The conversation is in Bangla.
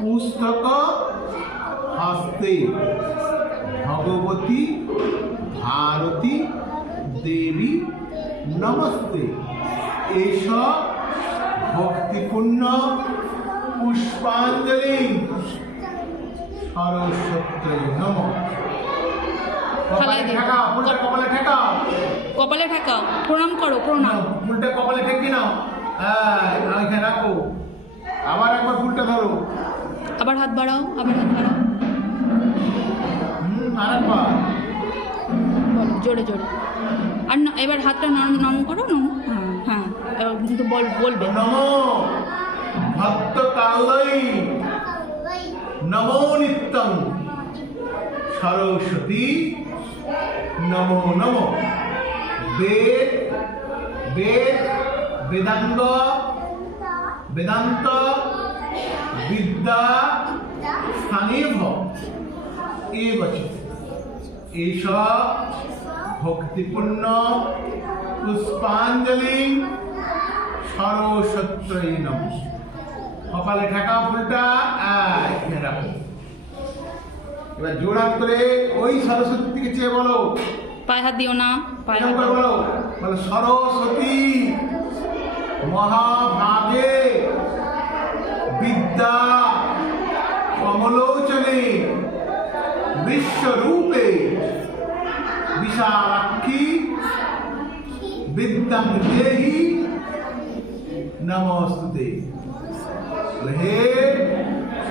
पुस्तक हस्ते भगवती भारती देवी नमस्ते एष भक्तिपूर्ण पुष्पांजलि सरस्वती नमः। কপালে ঠেকাও, ফুলটা কপালে ঠেকাও, কপালে ঠেকাও, প্রণাম করো, প্রণাম। ফুলটা কপালে ঠেকিয়ে নাও, এখানে রাখো। আবার একবার ফুলটা ধরো, আবার হাত বাড়াও, আবার হাত বাড়াও, আরেকবার বলো জোরে জোরে। আর না, এবার হাতটা নম করো, নম। হ্যাঁ হ্যাঁ, এবার কিন্তু বলবে নমো ভক্তকালয় নমো নিত্যং সরস্বতী নমো নমো। বেদ বেদ বেদাঙ্গ বেদান্ত বিদ্যা স্থানেভ এবচ এষ ভক্তিপূর্ণ পুষ্পাঞ্জলি সরস্বতী নমঃ। কপালে ঠেকাও ফুলটা, এখানে রাখো। এবার জোড়া করে ওই সরস্বতী দিকে চেয়ে বলো, পায়ে হাত দিও না, পায়ে হাত বলো বলো বলো, সরস্বতী মহাভাগে বিদ্যা কমলোচনে বিশ্বরূপে বিশালাক্ষী বিদ্যাং দেহি নমস্তুতে। হে